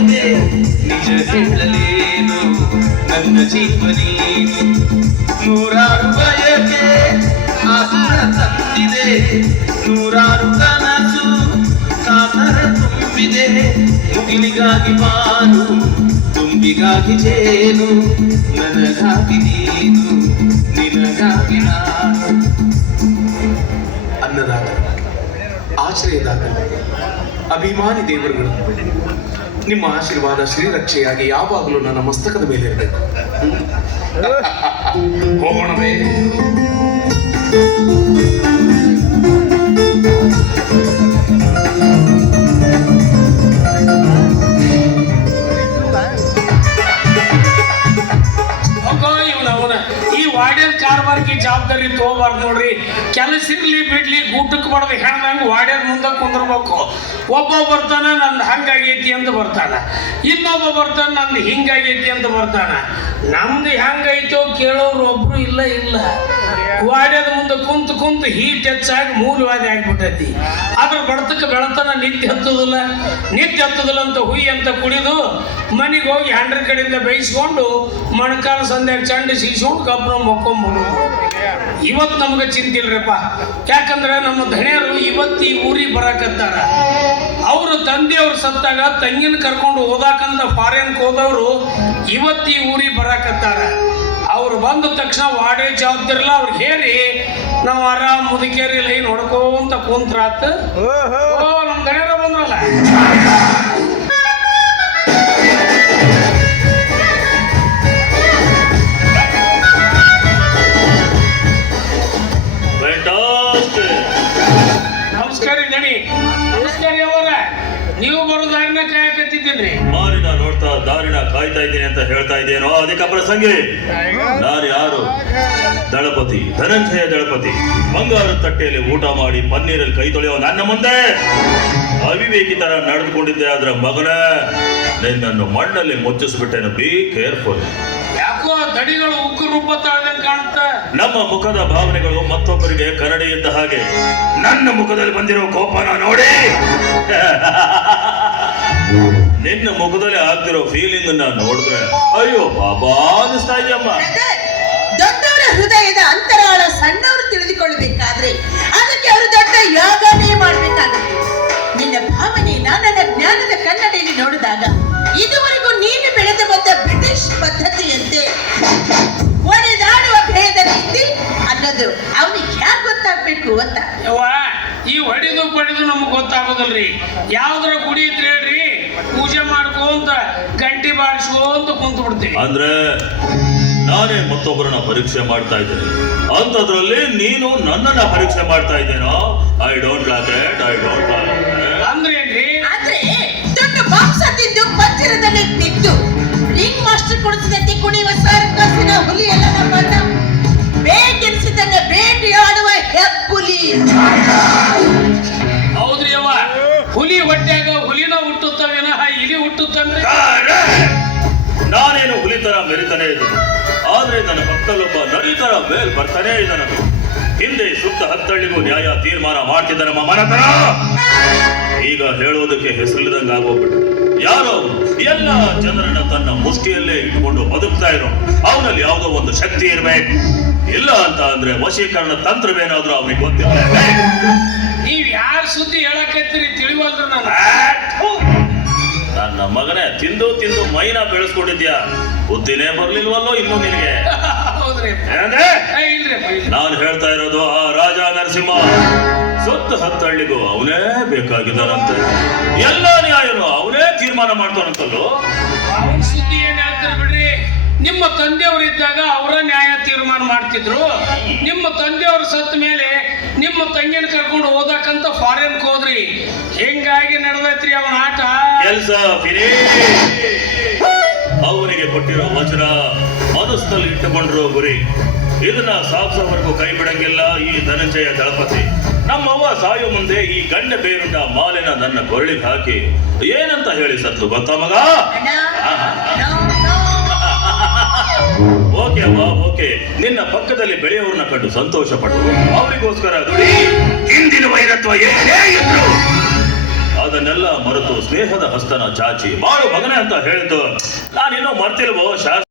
ಬಯಕೆ ನಿಜ ಹೇಳಲೇನು ನನ್ನ ಜೀವನೇನು ನೂರಾರು ಬಯಕೆ ಆಸುರ ತಂದಿದೆ ನೂರಾರು ಕನಸು ಕಾತರ ತುಂಬಿದೆ ಮುಗಿಲಿಗಾಗಿ ಬಾನು ತುಂಬಿಗಾಗಿ ಜೇನು ನನಗಾಗಿ ನೀನು ನಿನಗಾಗಿ ನಾನು ಅನ್ನದಾತ ಆಶ್ರಯದಾತ ಅಭಿಮಾನಿ ದೇವರುಗಳು ನಿಮ್ಮ ಆಶೀರ್ವಾದ ಶ್ರೀರಕ್ಷೆಯಾಗಿ ಯಾವಾಗಲೂ ನನ್ನ ಮಸ್ತಕದ ಮೇಲೆ ಇರಬೇಕು. ಹೋಗೋಣವೇ. ಈ ವಾಡ್ಯನ್ ಕಾರ್ಬಾರ್ಗಿ ಜವಾಬ್ದಾರಿ ತಗೋಬಾರ್ದು ನೋಡ್ರಿ. ಕೆಲಸ ಇರ್ಲಿ ಬಿಡ್ಲಿ, ಊಟಕ್ಕೆ ಬಡದೆ ಹೆಣ್ದಂಗೆ ವಾಡ್ಯನ್ ಮುಂದೆ ಕುಂದಿರ್ಬೇಕು. ಒಬ್ಬ ಬರ್ತಾನೆ, ನಂದು ಹಂಗಾಗೈತಿ ಅಂತ ಬರ್ತಾನೆ. ಇನ್ನೊಬ್ಬ ಬರ್ತಾನೆ, ನಂದು ಹಿಂಗಾಗೈತಿ ಅಂತ ಬರ್ತಾನೆ. ನಮ್ದು ಹೆಂಗೈತೋ ಕೇಳೋರು ಒಬ್ರು ಇಲ್ಲ ಇಲ್ಲ. ವಾಡ್ಯದ ಮುಂದೆ ಕುಂತು ಕುಂತು ಹೀಟ್ ಹೆಚ್ಚಾಗಿ ಮೂಲವಾದಿ ಆಗ್ಬಿಟ್ಟೈತಿ. ಅದ್ರ ಬಡತಕ್ಕೆ ಬೆಳತನ ನಿತ್ಯ ಹತ್ತದಿಲ್ಲ. ನಿತ್ಯ ಹತ್ತದಿಲ್ಲ ಅಂತ ಹುಯಿ ಅಂತ ಕುಡಿದು ಮನೆಗೆ ಹೋಗಿ ಹ್ಯಾಂಡ್ರ ಕಡೆಯಿಂದ ಬೇಯಿಸ್ಕೊಂಡು ಮೊಣಕಾಲ ಸಂಧ್ಯಾಗ ಚಂಡ ಸೀಸ್ಕೊಂಡು ಕಬ್ಬನ ಮಕ್ಕೊಂಬಿಡೋದು ಇವತ್ತು ನಮ್ಗೆ ಚಿಂತಿಲ್ರಪ್ಪ. ಯಾಕಂದ್ರೆ ನಮ್ಮ ಧಣಿಯರು ಇವತ್ತು ಈ ಊರಿಗೆ ಬರಾಕತ್ತಾರ. ಅವರು ತಂದೆಯವ್ರು ಸತ್ತಾಗ ತಂಗಿನ ಕರ್ಕೊಂಡು ಓದಾಕಂತ ಫಾರಿನ್ಗೆ ಹೋದವರು ಇವತ್ತಿ ಈ ಊರಿಗೆ ಬರಾಕತ್ತಾರ. ಅವ್ರು ಬಂದ ತಕ್ಷಣ ವಾಡೆ ಜವಾಬ್ದಾರಿಲ್ಲ ಅವ್ರು ಹೇರಿ ನಾವು ಆರಾಮ್ ಮುದುಕೇರಿ ಲೈನ್ ಹೊಡ್ಕೋಂತ ಕುಂತ್ರಾತ್. ಓ ನಮ್ಮ ಗಣ್ಯರ ಬಂದ್ರಲ್ಲ. ನಮಸ್ಕಾರ ಗಣಿ. ನಮಸ್ಕಾರ ಅವರ, ನೀವು ಬರೋ ದಾರಿನ ಕಾಯಕತ್ತಿದ್ದೀನಿ ಮಾರಿನ ನೋಡ್ತಾ ದಾರಿನ ಕಾಯ್ತಾ ಇದ್ದೀನಿ ಅಂತ ಹೇಳ್ತಾ ಇದ್ದೇನೋ ಅದಕ್ಕೆ ಪ್ರಸಂಗಿ. ದಾರಿ ಯಾರು? ದಳಪತಿ, ಧನಂಜಯ ದಳಪತಿ. ಬಂಗಾರ ತಟ್ಟೆಯಲ್ಲಿ ಊಟ ಮಾಡಿ ಪನ್ನೀರಲ್ಲಿ ಕೈ ತೊಳೆಯೋ ನನ್ನ ಮುಂದೆ ಅವಿವೇಕಿ ತರ ನಡೆದುಕೊಂಡಿದ್ದೆ ಅದರ ಮಗನ, ನಿನ್ನನ್ನು ಮಣ್ಣಲ್ಲಿ ಮುಚ್ಚಿಸ್ಬಿಟ್ಟೆನು? ಬಿ ಕೇರ್ಫುಲ್ ಯಾಕೋ ದಡಿಗಳು ಉಗ್ರ ರೂಪ ತಾಳ್ದಂಗೆ ಕಾಣುತ್ತೆ. ನಮ್ಮ ಮುಖದ ಭಾವನೆಗಳು ಮತ್ತೊಬ್ಬರಿಗೆ ಕರಡಿ ಇದ್ದ ಹಾಗೆ. ನನ್ನ ಮುಖದಲ್ಲಿ ಬಂದಿರೋ ಕೋಪನ ನೋಡಿ. ನಿನ್ನ ಮುಖದಲ್ಲಿ ಆಗ್ತಿರೋ ಫೀಲಿಂಗ್ ನೋಡಿದ್ರೆ ಅಯ್ಯೋ ಬಾಬಾ ಅನಿಸ್ತಾ ಇದೆಯಮ್ಮ. ದೊಡ್ಡವರ ಹೃದಯದ ಅಂತರಾಳ ಸಣ್ಣವರು ತಿಳಿದುಕೊಳ್ಳಬೇಕಾದ್ರೆ ಅದಕ್ಕೆ ಅವರು ದೊಡ್ಡ ಯೋಗನೇ ಮಾಡಬೇಕಾಗುತ್ತೆ. ಗೊತ್ತಾಗೋದಿಲ್ರಿ ಯಾವ್ದ್ರ ಗುಡಿ ಇದ್ರೆ ಹೇಳ್ರಿ ಪೂಜೆ ಮಾಡ್ಕೊಂತ ಗಂಟಿ ಬಾರಿಸ್ಕೊಂತ ಕುಂತು ಬಿಡ್ತೀವಿ ಅಂದ್ರೆ ನಾನೇ ಮತ್ತೊಬ್ಬರನ್ನ ಪರೀಕ್ಷೆ ಮಾಡ್ತಾ ಇದ್ದೇನೆ. ಅಂತದ್ರಲ್ಲಿ ನೀನು ನನ್ನನ್ನ ಪರೀಕ್ಷೆ ಮಾಡ್ತಾ ಇದ್ದೇನೋ? I don't lock it I don't lock ಅಂದ್ರೆ ಏನ್ರಿ? ಆದ್ರೆ ದೊಡ್ಡ ಬಾಕ್ಸ್ ತಿಂದು ಪತ್ತಿರದಲ್ಲಿ ಬಿದ್ದು. ರಿಂಗ್ ಮಾಸ್ಟರ್ ಕೊಡಿಸಿದಂತೆ ಕುಣಿಯುವ ಸರ್ಕಸ್ಸಿನ ಮೆರಿತಾನೆ ಇದ್ದನು ಆದರೆ ನನ್ನ ಪಕ್ಕದಲ್ಲೊಬ್ಬ ನರಿತರ ಮೇಲ್ ಬರ್ತಾನೆ ಇದ್ದನು ಹಿಂದೆ ಸುತ್ತ ಹತ್ತಳ್ಳಿಗೂ ನ್ಯಾಯ ತೀರ್ಮಾನ ಮಾಡ್ತಿದ್ದ ನಮ್ಮ ಮನತನ. ಈಗ ಹೇಳೋದಕ್ಕೆ ಹೆಸರಿಲ್ಲದಂಗ ಆಗೋಗ್ಬಿಟ್ಟು. ಯಾರೋ ಎಲ್ಲ ಜನರನ್ನ ತನ್ನ ಮುಷ್ಟಿಯಲ್ಲೇ ಇಟ್ಕೊಂಡು ಬದುಕ್ತಾ ಇರೋ ಅವನಲ್ಲಿ ಯಾವುದೋ ಒಂದು ಶಕ್ತಿ ಇರಬೇಕು. ಇಲ್ಲ ಅಂತ ಅಂದ್ರೆ ವಶೀಕರಣ ತಂತ್ರವೇನಾದ್ರೂ ಅವನಿಗೆ ಗೊತ್ತಿಲ್ಲ. ನೀವ್ ಯಾರ ಸುದ್ದಿ ಹೇಳಕತ್ತೀರಿ ತಿಳಿವಲ್ರಿ ನಾನು ನನ್ನ ಮಗನೇ ತಿಂದು ತಿಂದು ಮೈನ ಬೆಳೆಸ್ಕೊಂಡಿದ್ಯಾ? ಬುದ್ಧಿನೇ ಬರ್ಲಿಲ್ವಲ್ಲೋ ಇನ್ನು ನಿನಗೆ? ನಾನು ಹೇಳ್ತಾ ಇರೋದು ಆ ರಾಜ ನರಸಿಂಹ. ಸುತ್ತ ಹತ್ತಳ್ಳಿಗೂ ಅವನೇ ಬೇಕಾಗಿದ್ದಾನಂತೆ. ಎಲ್ಲ ನ್ಯಾಯನು ಅವನೇ ತೀರ್ಮಾನ ಮಾಡ್ತಾನಂತಲ್ಲೋ? ನಿಮ್ಮ ತಂದೆಯವರು ಇದ್ದಾಗ ಅವರ ನ್ಯಾಯ ತೀರ್ಮಾನ ಮಾಡ್ತಿದ್ರು. ನಿಮ್ಮ ತಂದೆಯವರು ಸತ್ತ ಮೇಲೆ ನಿಮ್ಮ ತಂಗಿನ ಕರ್ಕೊಂಡು ಓದಕ್ಕಂತ ಫಾರಿನ್ ಹೋದ್ರಿ. ಹಿಂಗಾಗಿ ನಡೆದೈತ್ರಿ ಅವನ ಆಟ? ಕೆಲಸ ಅವನಿಗೆ ಕೊಟ್ಟಿರೋ ವಚನ ಮನಸ್ಸಲ್ಲಿ ಇಟ್ಟುಕೊಂಡಿರೋ ಗುರಿ. ಇದನ್ನ ಸಾಧಿಸೋವರೆಗೂ ಕೈ ಬಿಡಂಗಿಲ್ಲ ಈ ಧನಂಜಯ ದಳಪತಿ. ನಮ್ಮವ್ವ ಸಾಯೋ ಮುಂದೆ ಈ ಗಂಡ ಬೇರುಂಡ ಮಾಲಿನ ನನ್ನ ಕೊರಳಿಗೆ ಹಾಕಿ. ಏನಂತ ಹೇಳಿ ಸತ್ತು ಗೊತ್ತ ಮಗ. ಓಕೆ ಅಮ್ಮ ಓಕೆ. ನಿನ್ನ ಪಕ್ಕದಲ್ಲಿ ಬೆಳೆಯವ್ರನ್ನ ಕಂಡು ಸಂತೋಷ ಪಡು ಅವರಿಗೋಸ್ಕರ ದುಡಿ. ಹಿಂದಿನ ವೈರತ್ವ ಏನೇ ಇದ್ರು. ಅದನ್ನೆಲ್ಲ ಮರೆತು ಸ್ನೇಹದ ಹಸ್ತನ ಚಾಚಿ. ಬಾಳು ಮಗನೇ ಅಂತ ಹೇಳಿದ್ದು ನಾನಿನ್ನೂ ಮರ್ತಿಲ್ವೋ ಶಾಸ್ತ್ರ